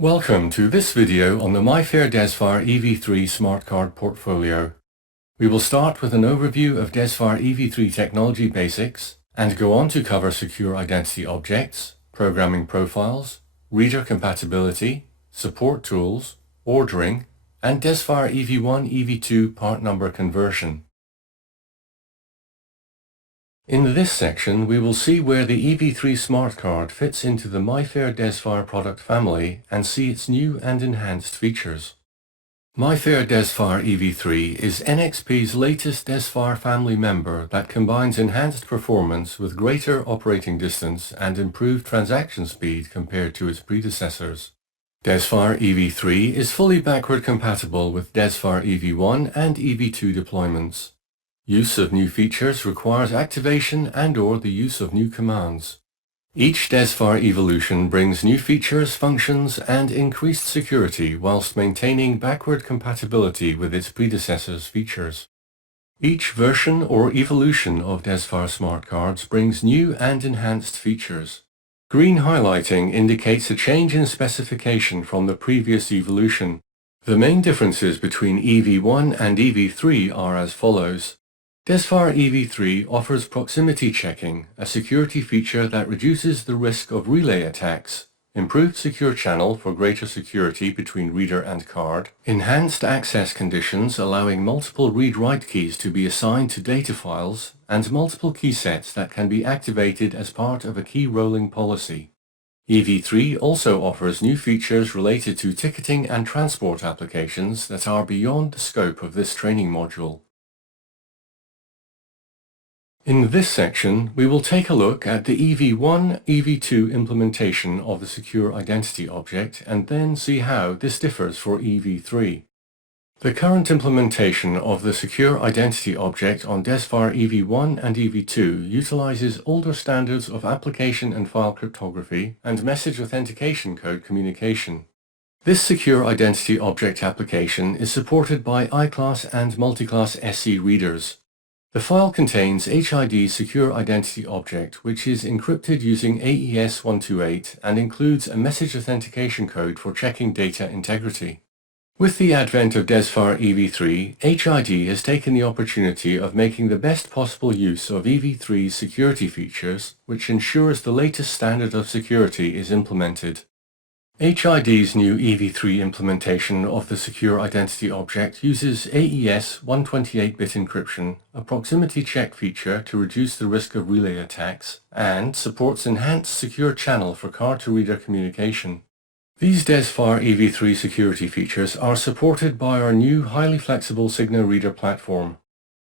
Welcome to this video on the MIFARE DESFire EV3 Smartcard portfolio. We will start with an overview of DESFire EV3 technology basics and go on to cover secure identity objects, programming profiles, reader compatibility, support tools, ordering, and DESFire EV1 EV2 part number conversion. In this section, we will see where the EV3 Smartcard fits into the MIFARE DESFire product family and see its new and enhanced features. MIFARE DESFire EV3 is NXP's latest DESFire family member that combines enhanced performance with greater operating distance and improved transaction speed compared to its predecessors. DESFire EV3 is fully backward compatible with DESFire EV1 and EV2 deployments. Use of new features requires activation and/or the use of new commands. Each DESFire evolution brings new features, functions, and increased security whilst maintaining backward compatibility with its predecessor's features. Each version or evolution of DESFire smart cards brings new and enhanced features. Green highlighting indicates a change in specification from the previous evolution. The main differences between EV1 and EV3 are as follows. DESFire EV3 offers proximity checking, a security feature that reduces the risk of relay attacks, improved secure channel for greater security between reader and card, enhanced access conditions allowing multiple read-write keys to be assigned to data files, and multiple key sets that can be activated as part of a key rolling policy. EV3 also offers new features related to ticketing and transport applications that are beyond the scope of this training module. In this section, we will take a look at the EV1, EV2 implementation of the secure identity object and then see how this differs for EV3. The current implementation of the secure identity object on DESFire EV1 and EV2 utilizes older standards of application and file cryptography and message authentication code communication. This secure identity object application is supported by iClass and multiclass SE readers. The file contains HID Secure Identity Object, which is encrypted using AES-128 and includes a message authentication code for checking data integrity. With the advent of DESFire EV3, HID has taken the opportunity of making the best possible use of EV3's security features, which ensures the latest standard of security is implemented. HID's new EV3 implementation of the secure identity object uses AES 128-bit encryption, a proximity check feature to reduce the risk of relay attacks, and supports enhanced secure channel for card-to-reader communication. These DESFire EV3 security features are supported by our new highly flexible Signo reader platform.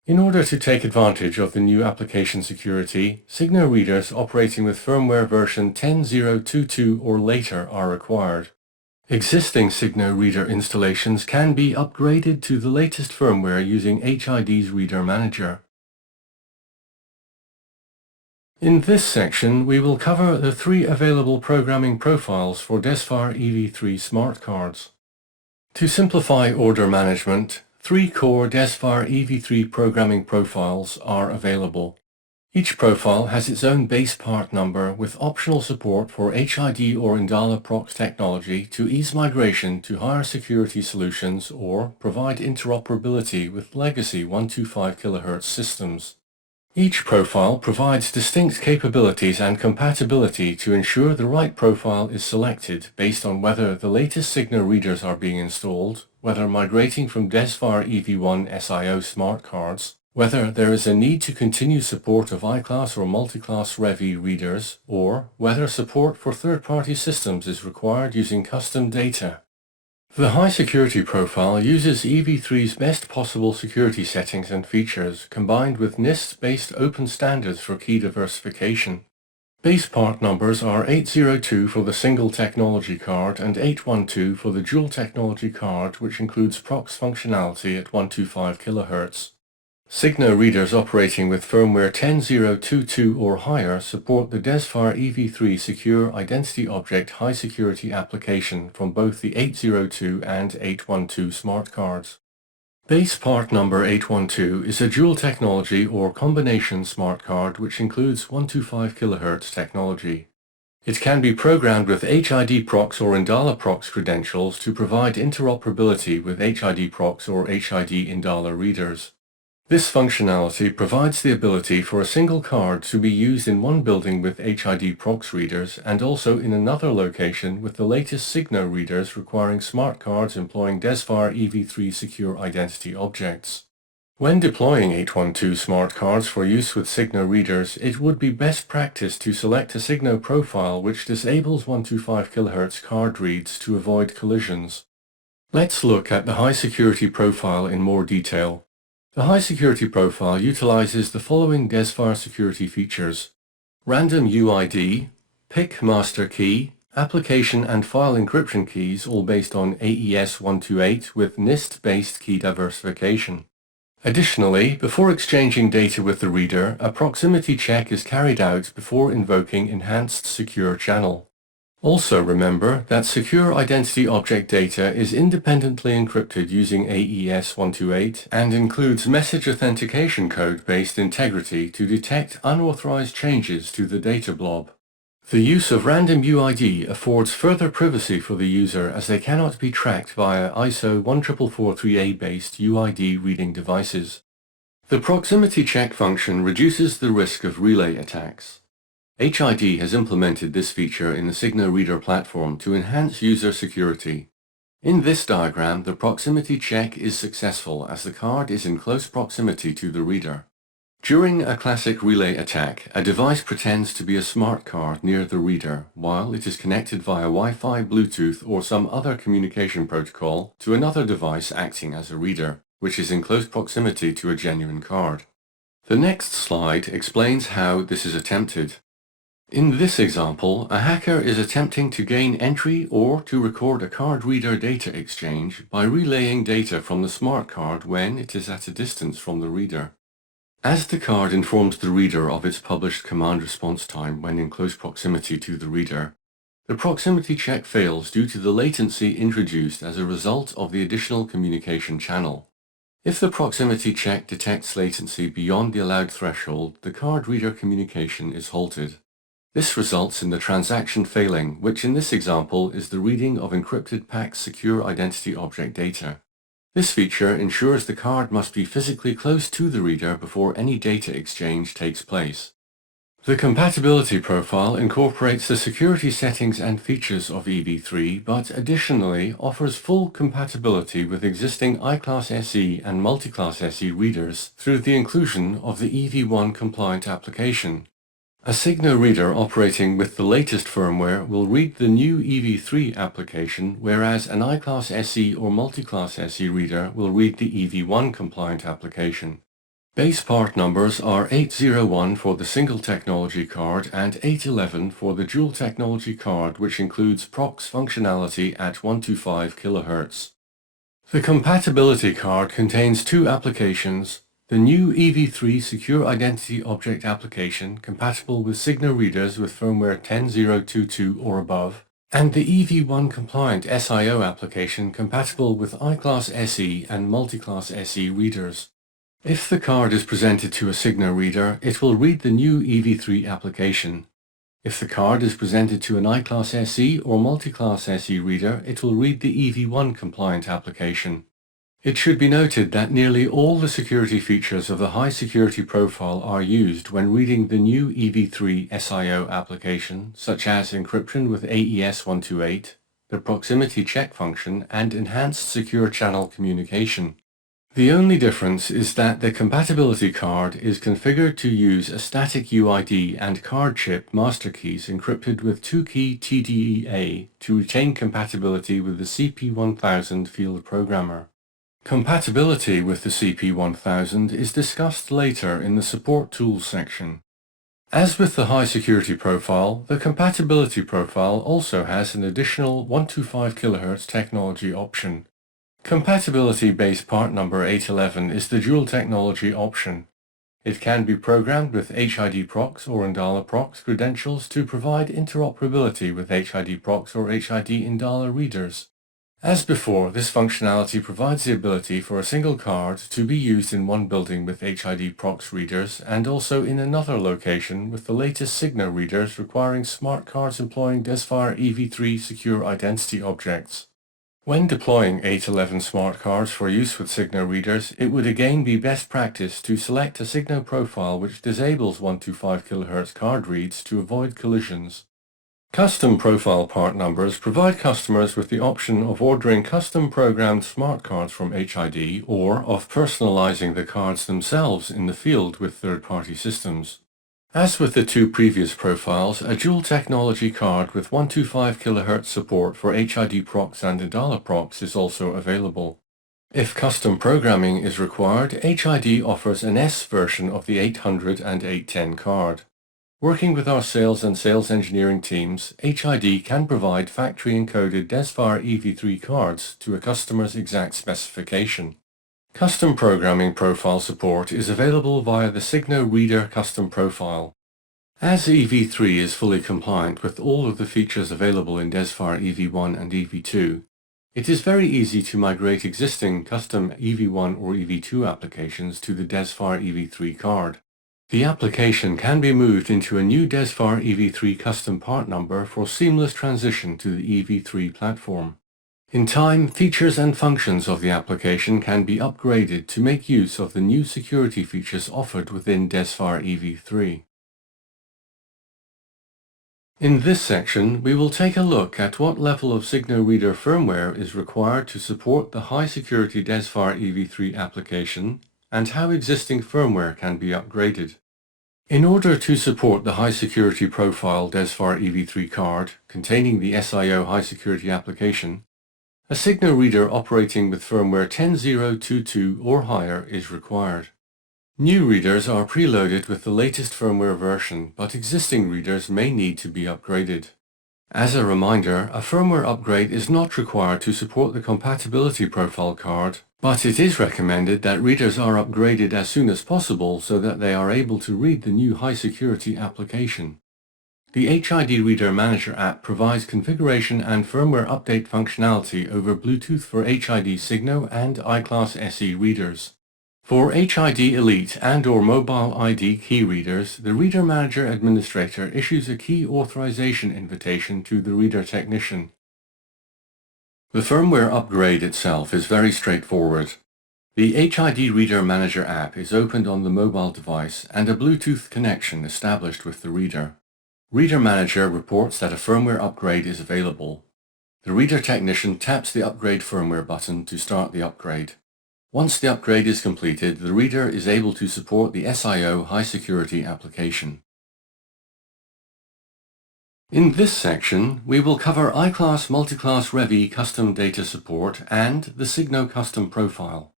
In order to take advantage of the new application security, Signo readers operating with firmware version 10.022 or later are required. Existing Signo reader installations can be upgraded to the latest firmware using HID's Reader Manager. In this section, we will cover the three available programming profiles for DESFire EV3 smart cards. To simplify order management, three core DESFire EV3 programming profiles are available. Each profile has its own base part number with optional support for HID or Indala prox technology to ease migration to higher security solutions or provide interoperability with legacy 125 kHz systems. Each profile provides distinct capabilities and compatibility to ensure the right profile is selected based on whether the latest Signo readers are being installed, whether migrating from DESFire EV1 SIO smart cards, whether there is a need to continue support of iClass or multiclass Rev-E readers, or whether support for third-party systems is required using custom data. The high security profile uses EV3's best possible security settings and features combined with NIST-based open standards for key diversification. Base part numbers are 802 for the single technology card and 812 for the dual technology card, which includes prox functionality at 125 kHz. Signo readers operating with firmware 10.022 or higher support the DESFire EV3 Secure Identity Object High Security application from both the 802 and 812 smart cards. Base part number 812 is a dual technology or combination smart card which includes 125 kHz technology. It can be programmed with HID prox or Indala prox credentials to provide interoperability with HID prox or HID Indala readers. This functionality provides the ability for a single card to be used in one building with HID prox readers and also in another location with the latest Signo readers requiring smart cards employing DESFire EV3 secure identity objects. When deploying 812 smart cards for use with Signo readers, it would be best practice to select a Signo profile which disables 125 kHz card reads to avoid collisions. Let's look at the high security profile in more detail. The high security profile utilizes the following DESFire security features: random UID, PIC master key, application and file encryption keys all based on AES-128 with NIST-based key diversification. Additionally, before exchanging data with the reader, a proximity check is carried out before invoking Enhanced Secure Channel. Also remember that secure identity object data is independently encrypted using AES-128 and includes message authentication code-based integrity to detect unauthorized changes to the data blob. The use of random UID affords further privacy for the user as they cannot be tracked via ISO 14443A-based UID reading devices. The proximity check function reduces the risk of relay attacks. HID has implemented this feature in the Signo Reader platform to enhance user security. In this diagram, the proximity check is successful as the card is in close proximity to the reader. During a classic relay attack, a device pretends to be a smart card near the reader while it is connected via Wi-Fi, Bluetooth, or some other communication protocol to another device acting as a reader, which is in close proximity to a genuine card. The next slide explains how this is attempted. In this example, a hacker is attempting to gain entry or to record a card reader data exchange by relaying data from the smart card when it is at a distance from the reader. As the card informs the reader of its published command response time when in close proximity to the reader, the proximity check fails due to the latency introduced as a result of the additional communication channel. If the proximity check detects latency beyond the allowed threshold, the card reader communication is halted. This results in the transaction failing, which in this example is the reading of encrypted PAX secure identity object data. This feature ensures the card must be physically close to the reader before any data exchange takes place. The compatibility profile incorporates the security settings and features of EV3, but additionally offers full compatibility with existing iClass SE and multi-class SE readers through the inclusion of the EV1 compliant application. A Signo reader operating with the latest firmware will read the new EV3 application, whereas an iClass SE or multi-class SE reader will read the EV1 compliant application. Base part numbers are 801 for the single technology card and 811 for the dual technology card, which includes prox functionality at 125 kHz. The compatibility card contains two applications: the new EV3 Secure Identity Object application compatible with Signo readers with firmware 10.022 or above, and the EV1 compliant SIO application compatible with iClass SE and multi-class SE readers. If the card is presented to a Signo reader, it will read the new EV3 application. If the card is presented to an iClass SE or multi-class SE reader, it will read the EV1 compliant application. It should be noted that nearly all the security features of the high security profile are used when reading the new EV3 SIO application, such as encryption with AES-128, the proximity check function, and enhanced secure channel communication. The only difference is that the compatibility card is configured to use a static UID and card chip master keys encrypted with 2-key TDEA to retain compatibility with the CP1000 field programmer. Compatibility with the CP1000 is discussed later in the Support Tools section. As with the high security profile, the compatibility profile also has an additional 125 kHz technology option. Compatibility base part number 811 is the dual technology option. It can be programmed with HID prox or Indala prox credentials to provide interoperability with HID prox or HID Indala readers. As before, this functionality provides the ability for a single card to be used in one building with HID prox readers and also in another location with the latest Signo readers requiring smart cards employing DESFire EV3 secure identity objects. When deploying 811 smart cards for use with Signo readers, it would again be best practice to select a Signo profile which disables 125 kHz card reads to avoid collisions. Custom profile part numbers provide customers with the option of ordering custom programmed smart cards from HID or of personalizing the cards themselves in the field with third-party systems. As with the two previous profiles, a dual technology card with 125 kHz support for HID prox and Indala prox is also available. If custom programming is required, HID offers an S version of the 800 and 810 card. Working with our sales and sales engineering teams, HID can provide factory-encoded DESFire EV3 cards to a customer's exact specification. Custom programming profile support is available via the Signo Reader Custom Profile. As EV3 is fully compliant with all of the features available in DESFire EV1 and EV2, it is very easy to migrate existing custom EV1 or EV2 applications to the DESFire EV3 card. The application can be moved into a new DESFire EV3 custom part number for seamless transition to the EV3 platform. In time, features and functions of the application can be upgraded to make use of the new security features offered within DESFire EV3. In this section, we will take a look at what level of Signo Reader firmware is required to support the high-security DESFire EV3 application and how existing firmware can be upgraded. In order to support the high-security profile DESFire EV3 card containing the SIO high-security application, a Signo reader operating with firmware 10.022 or higher is required. New readers are preloaded with the latest firmware version, but existing readers may need to be upgraded. As a reminder, a firmware upgrade is not required to support the compatibility profile card, but it is recommended that readers are upgraded as soon as possible so that they are able to read the new high-security application. The HID Reader Manager app provides configuration and firmware update functionality over Bluetooth for HID Signo and iClass SE readers. For HID Elite and/or Mobile ID key readers, the Reader Manager Administrator issues a key authorization invitation to the reader technician. The firmware upgrade itself is very straightforward. The HID Reader Manager app is opened on the mobile device and a Bluetooth connection established with the reader. Reader Manager reports that a firmware upgrade is available. The reader technician taps the Upgrade Firmware button to start the upgrade. Once the upgrade is completed, the reader is able to support the SIO high-security application. In this section, we will cover iClass Multiclass Revi custom data support and the Signo custom profile.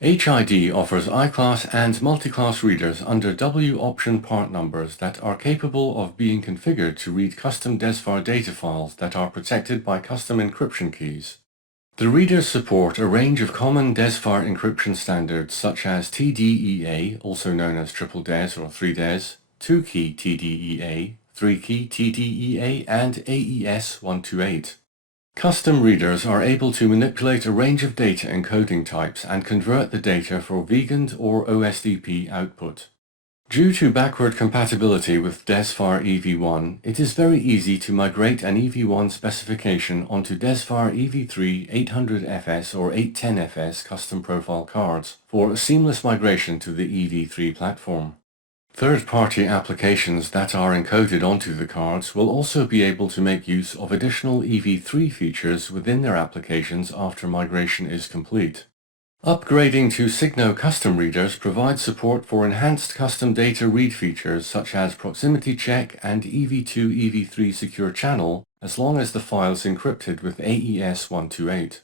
HID offers iClass and multiclass readers under W option part numbers that are capable of being configured to read custom DESFire data files that are protected by custom encryption keys. The readers support a range of common DESFire encryption standards such as TDEA, also known as triple DES or 3DES, 2-key TDEA, 3-key TDEA, and AES-128. Custom readers are able to manipulate a range of data encoding types and convert the data for VGAND or OSDP output. Due to backward compatibility with DESFire EV1, it is very easy to migrate an EV1 specification onto DESFire EV3 800FS or 810FS custom profile cards for a seamless migration to the EV3 platform. Third-party applications that are encoded onto the cards will also be able to make use of additional EV3 features within their applications after migration is complete. Upgrading to Signo custom readers provides support for enhanced custom data read features such as proximity check and EV2 EV3 secure channel as long as the file is encrypted with AES-128.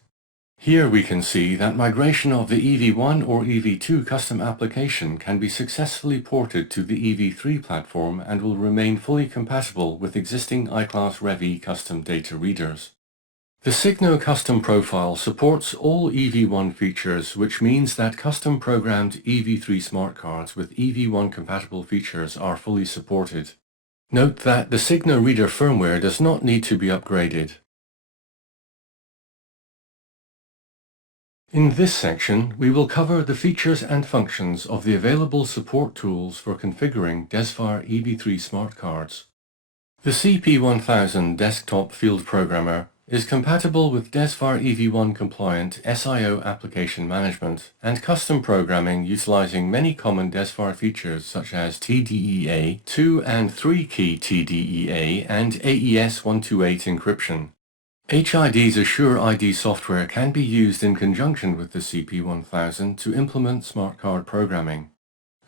Here we can see that migration of the EV1 or EV2 custom application can be successfully ported to the EV3 platform and will remain fully compatible with existing iClass Revi custom data readers. The Signo custom profile supports all EV1 features, which means that custom programmed EV3 smart cards with EV1 compatible features are fully supported. Note that the Signo reader firmware does not need to be upgraded. In this section, we will cover the features and functions of the available support tools for configuring DESFire EV3 smart cards. The CP1000 Desktop Field Programmer is compatible with DESFire EV1 compliant SIO application management and custom programming utilizing many common DESFire features such as TDEA, 2 and 3 key TDEA, and AES-128 encryption. HID's Assure ID software can be used in conjunction with the CP1000 to implement smart card programming.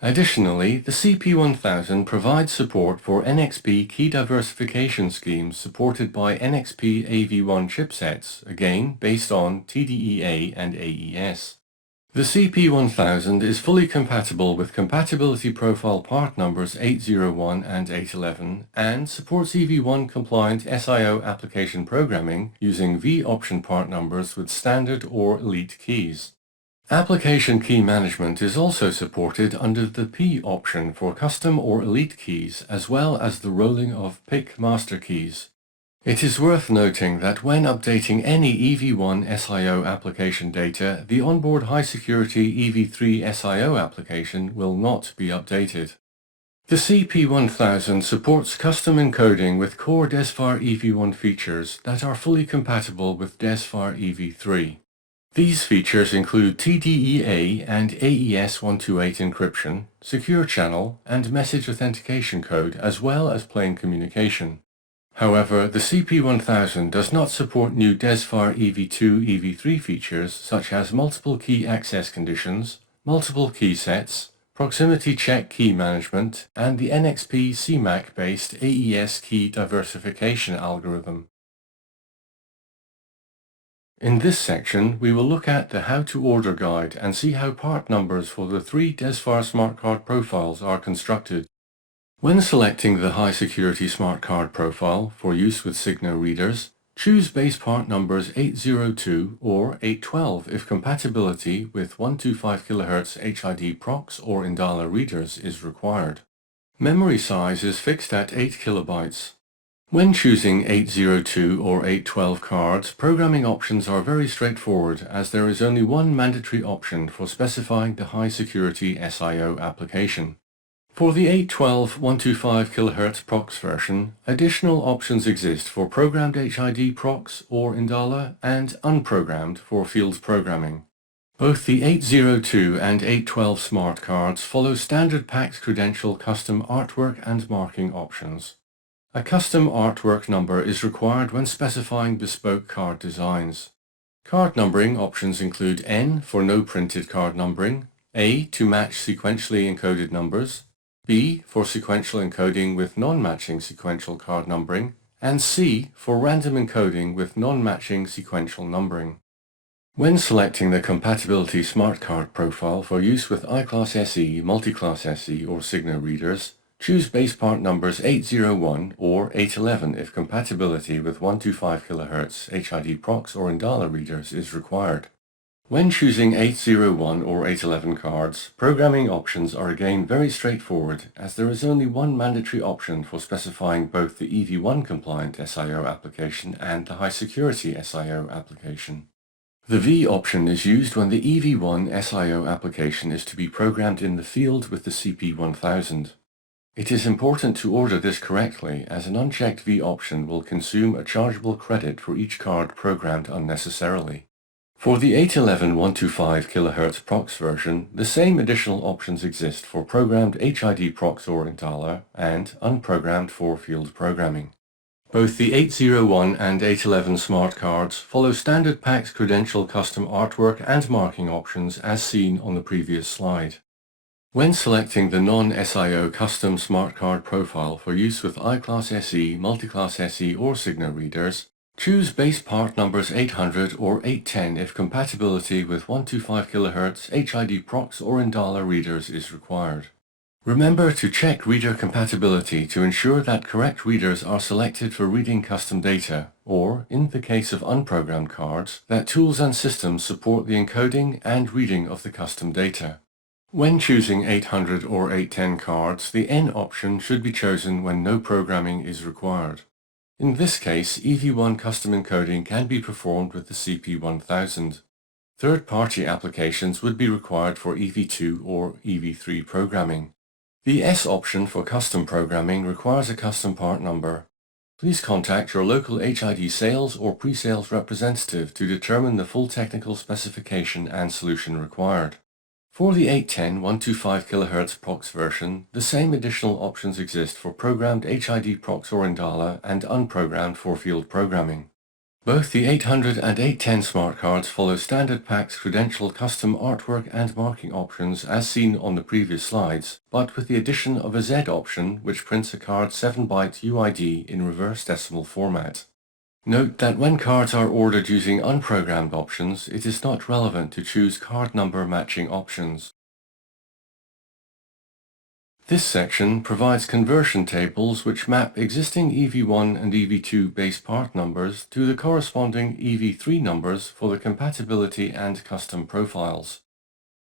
Additionally, the CP1000 provides support for NXP key diversification schemes supported by NXP AV1 chipsets, again based on TDEA and AES. The CP1000 is fully compatible with compatibility profile part numbers 801 and 811 and supports EV1 compliant SIO application programming using V option part numbers with standard or elite keys. Application key management is also supported under the P option for custom or elite keys as well as the rolling of PIC master keys. It is worth noting that when updating any EV1 SIO application data, the onboard high-security EV3 SIO application will not be updated. The CP1000 supports custom encoding with core DESFire EV1 features that are fully compatible with DESFire EV3. These features include TDEA and AES-128 encryption, secure channel, and message authentication code, as well as plain communication. However, the CP1000 does not support new DESFire EV2, EV3 features such as multiple key access conditions, multiple key sets, proximity check key management, and the NXP CMAC-based AES key diversification algorithm. In this section, we will look at the How to Order guide and see how part numbers for the 3 DESFire smart card profiles are constructed. When selecting the high security smart card profile for use with Signo readers, choose base part numbers 802 or 812 if compatibility with 125 kHz HID procs or Indala readers is required. Memory size is fixed at 8 KB. When choosing 802 or 812 cards, programming options are very straightforward as there is only one mandatory option for specifying the high security SIO application. For the 812 125 kHz procs version, additional options exist for programmed HID procs or Indala and unprogrammed for field programming. Both the 802 and 812 smart cards follow standard PAX credential custom artwork and marking options. A custom artwork number is required when specifying bespoke card designs. Card numbering options include N for no printed card numbering, A to match sequentially encoded numbers, B for sequential encoding with non-matching sequential card numbering, and C for random encoding with non-matching sequential numbering. When selecting the compatibility smart card profile for use with iClass SE, Multiclass SE, or Signo readers, choose base part numbers 801 or 811 if compatibility with 125 kHz HID procs or Indala readers is required. When choosing 801 or 811 cards, programming options are again very straightforward as there is only one mandatory option for specifying both the EV1 compliant SIO application and the high security SIO application. The V option is used when the EV1 SIO application is to be programmed in the field with the CP1000. It is important to order this correctly as an unchecked V option will consume a chargeable credit for each card programmed unnecessarily. For the 811 125 kHz procs version, the same additional options exist for programmed HID procs or Indala and unprogrammed for field programming. Both the 801 and 811 smart cards follow standard PAX credential custom artwork and marking options as seen on the previous slide. When selecting the non-SIO custom smart card profile for use with iClass SE, Multiclass SE, or Signo readers, choose base part numbers 800 or 810 if compatibility with 125 kHz HID procs or Indala readers is required. Remember to check reader compatibility to ensure that correct readers are selected for reading custom data, or, in the case of unprogrammed cards, that tools and systems support the encoding and reading of the custom data. When choosing 800 or 810 cards, the N option should be chosen when no programming is required. In this case, EV1 custom encoding can be performed with the CP1000. Third-party applications would be required for EV2 or EV3 programming. The S option for custom programming requires a custom part number. Please contact your local HID sales or pre-sales representative to determine the full technical specification and solution required. For the 810 125 kHz PROX version, the same additional options exist for programmed HID PROX or Indala and unprogrammed for-field programming. Both the 800 and 810 smart cards follow standard PAX credential custom artwork and marking options as seen on the previous slides, but with the addition of a Z option which prints a card's 7-byte UID in reverse decimal format. Note that when cards are ordered using unprogrammed options, it is not relevant to choose card number matching options. This section provides conversion tables which map existing EV1 and EV2 base part numbers to the corresponding EV3 numbers for the compatibility and custom profiles.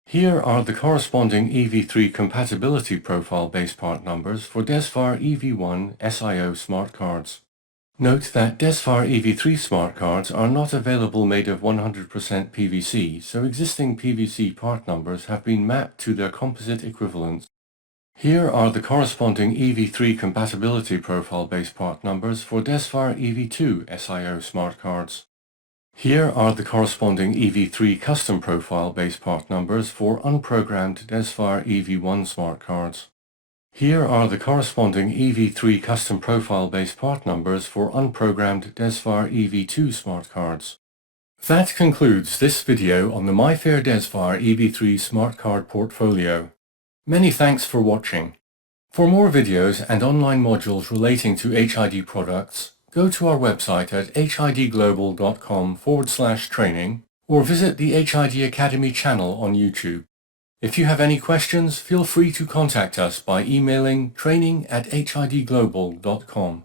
Here are the corresponding EV3 compatibility profile base part numbers for DESFire EV1 SIO smart cards. Note that DESFire EV3 smart cards are not available made of 100% PVC, so existing PVC part numbers have been mapped to their composite equivalents. Here are the corresponding EV3 compatibility profile base part numbers for DESFire EV2 SIO smart cards. Here are the corresponding EV3 custom profile base part numbers for unprogrammed DESFire EV1 smart cards. Here are the corresponding EV3 custom profile base part numbers for unprogrammed DESFire EV2 smart cards. That concludes this video on the MIFARE DESFire EV3 smart card portfolio. Many thanks for watching. For more videos and online modules relating to HID products, go to our website at hidglobal.com/training or visit the HID Academy channel on YouTube. If you have any questions, feel free to contact us by emailing training@hidglobal.com.